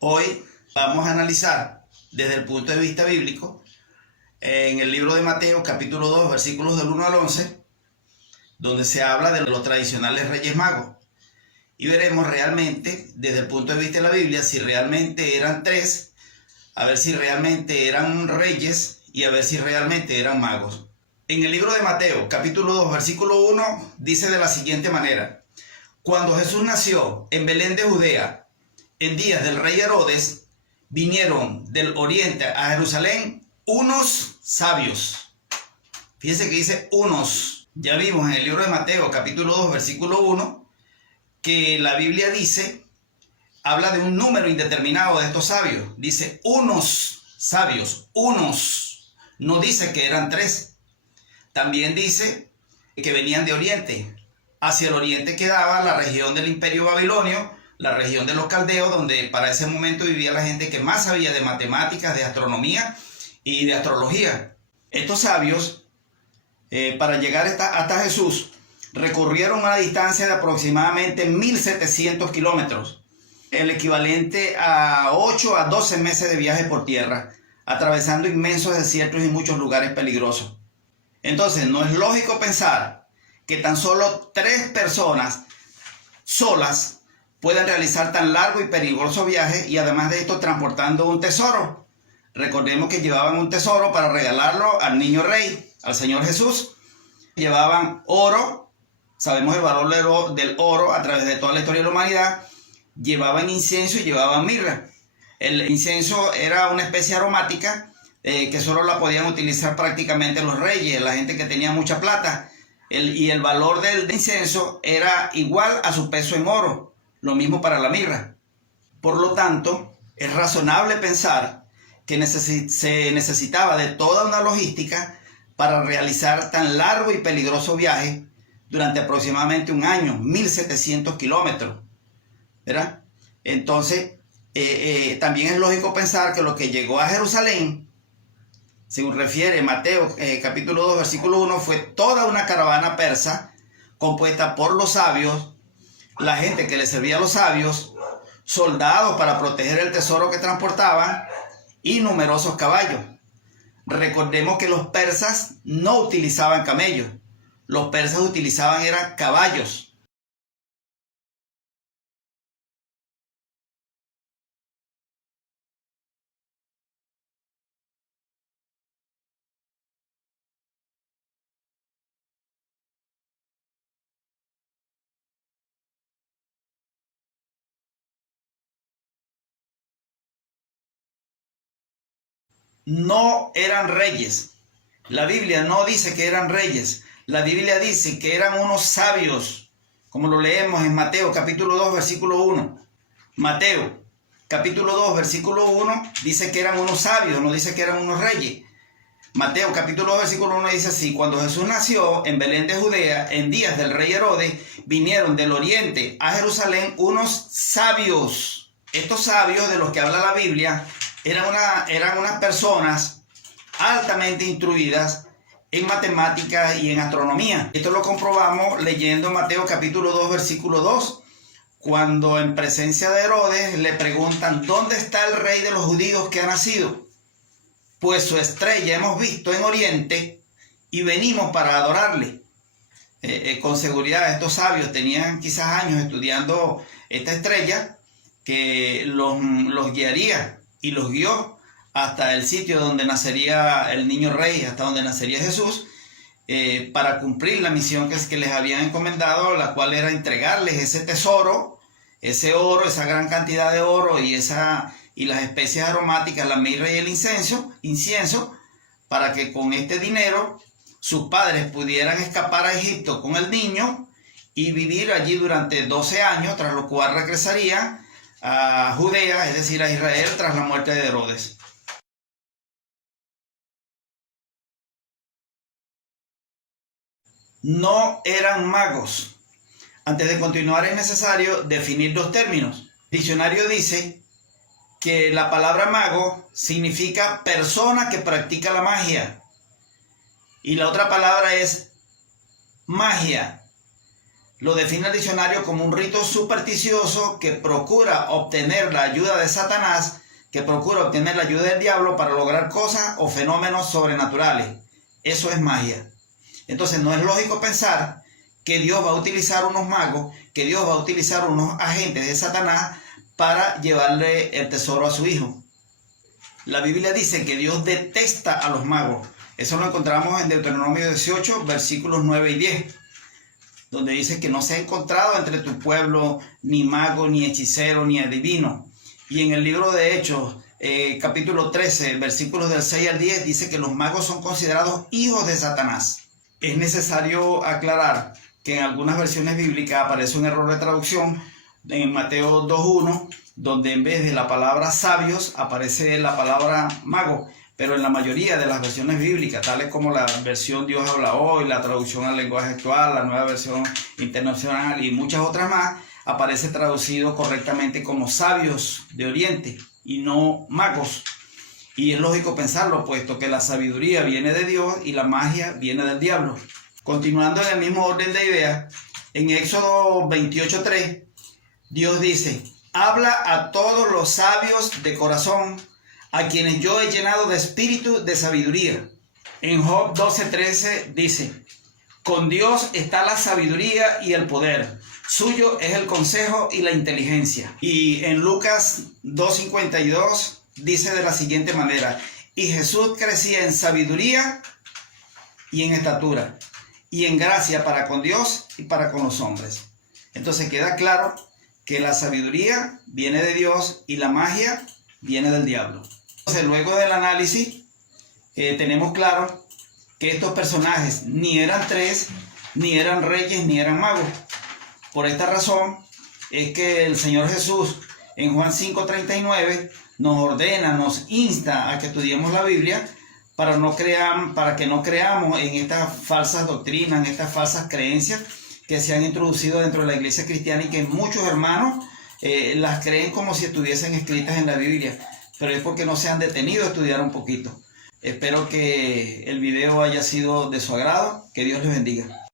Hoy vamos a analizar desde el punto de vista bíblico en el libro de Mateo capítulo 2 versículos del 1 al 11, donde se habla de los tradicionales reyes magos. Y veremos realmente desde el punto de vista de la Biblia si realmente eran tres, a ver si realmente eran reyes y a ver si realmente eran magos. En el libro de Mateo capítulo 2 versículo 1 dice de la siguiente manera: Cuando Jesús nació en Belén de Judea, en días del rey Herodes, vinieron del oriente a Jerusalén unos sabios. Fíjense que dice unos. Ya vimos en el libro de Mateo capítulo 2 versículo 1 que la Biblia dice, habla de un número indeterminado de estos sabios. Dice unos sabios, unos. No dice que eran tres. También dice que venían de oriente. Hacia el oriente quedaba la región del Imperio Babilonio, la región de los caldeos, donde para ese momento vivía la gente que más sabía de matemáticas, de astronomía y de astrología. Estos sabios, para llegar hasta Jesús, recorrieron una distancia de aproximadamente 1700 kilómetros, el equivalente a 8 a 12 meses de viaje por tierra, atravesando inmensos desiertos y muchos lugares peligrosos. Entonces, no es lógico pensar que tan solo 3 personas solas pueden realizar tan largo y peligroso viaje, y además de esto transportando un tesoro. Recordemos que llevaban un tesoro para regalarlo al niño rey, al Señor Jesús. Llevaban oro, sabemos el valor del oro a través de toda la historia de la humanidad. Llevaban incienso y llevaban mirra. El incienso era una especie aromática que solo la podían utilizar prácticamente los reyes, la gente que tenía mucha plata. Y el valor del incienso era igual a su peso en oro. Lo mismo para la mirra. Por lo tanto, es razonable pensar que se necesitaba de toda una logística para realizar tan largo y peligroso viaje durante aproximadamente un año, 1700 kilómetros. ¿Verdad? Entonces, también es lógico pensar que lo que llegó a Jerusalén, según refiere Mateo capítulo 2 versículo 1, fue toda una caravana persa compuesta por los sabios, la gente que le servía a los sabios, soldados para proteger el tesoro que transportaban y numerosos caballos. Recordemos que los persas no utilizaban camellos, los persas utilizaban eran caballos. No eran reyes. La Biblia no dice que eran reyes. La Biblia dice que eran unos sabios, como lo leemos en Mateo capítulo 2 versículo 1. Mateo capítulo 2 versículo 1 dice que eran unos sabios, no dice que eran unos reyes. Mateo capítulo 2 versículo 1 dice así: Cuando Jesús nació en Belén de Judea, en días del rey Herodes, vinieron del oriente a Jerusalén unos sabios. Estos sabios de los que habla la Biblia eran unas personas altamente instruidas en matemáticas y en astronomía. Esto lo comprobamos leyendo Mateo capítulo 2 versículo 2, cuando en presencia de Herodes le preguntan: ¿dónde está el rey de los judíos que ha nacido? Pues su estrella hemos visto en oriente y venimos para adorarle. Con seguridad estos sabios tenían quizás años estudiando esta estrella que los guiaría y los guió hasta el sitio donde nacería el niño rey, hasta donde nacería Jesús, para cumplir la misión que les habían encomendado, la cual era entregarles ese tesoro, ese oro, esa gran cantidad de oro y las especias aromáticas, la mirra y el incienso, para que con este dinero sus padres pudieran escapar a Egipto con el niño y vivir allí durante 12 años, tras lo cual regresarían a Judea, es decir, a Israel, tras la muerte de Herodes. No eran magos. Antes de continuar es necesario definir dos términos. El diccionario dice que la palabra mago significa persona que practica la magia, y la otra palabra es magia. Lo define el diccionario como un rito supersticioso que procura obtener la ayuda de Satanás, que procura obtener la ayuda del diablo para lograr cosas o fenómenos sobrenaturales. Eso es magia. Entonces no es lógico pensar que Dios va a utilizar unos magos, que Dios va a utilizar unos agentes de Satanás para llevarle el tesoro a su hijo. La Biblia dice que Dios detesta a los magos. Eso lo encontramos en Deuteronomio 18, versículos 9 y 10, donde dice que no se ha encontrado entre tu pueblo ni mago, ni hechicero, ni adivino. Y en el libro de Hechos, capítulo 13, versículos del 6 al 10, dice que los magos son considerados hijos de Satanás. Es necesario aclarar que en algunas versiones bíblicas aparece un error de traducción en Mateo 2.1, donde en vez de la palabra sabios aparece la palabra mago, pero en la mayoría de las versiones bíblicas, tales como la versión Dios habla hoy, la traducción al lenguaje actual, la nueva versión internacional y muchas otras más, aparece traducido correctamente como sabios de Oriente y no magos. Y es lógico pensarlo, puesto que la sabiduría viene de Dios y la magia viene del diablo. Continuando en el mismo orden de ideas, en Éxodo 28.3, Dios dice: habla a todos los sabios de corazón, a quienes yo he llenado de espíritu de sabiduría. En Job 12.13 dice: con Dios está la sabiduría y el poder, suyo es el consejo y la inteligencia. Y en Lucas 2.52 dice de la siguiente manera: y Jesús crecía en sabiduría y en estatura y en gracia para con Dios y para con los hombres. Entonces queda claro que la sabiduría viene de Dios y la magia viene del diablo. Entonces, luego del análisis, tenemos claro que estos personajes ni eran tres, ni eran reyes, ni eran magos. Por esta razón es que el Señor Jesús en Juan 5.39 nos ordena, nos insta a que estudiemos la Biblia para que no creamos en estas falsas doctrinas, en estas falsas creencias que se han introducido dentro de la iglesia cristiana y que muchos hermanos las creen como si estuviesen escritas en la Biblia, pero es porque no se han detenido a estudiar un poquito. Espero que el video haya sido de su agrado. Que Dios les bendiga.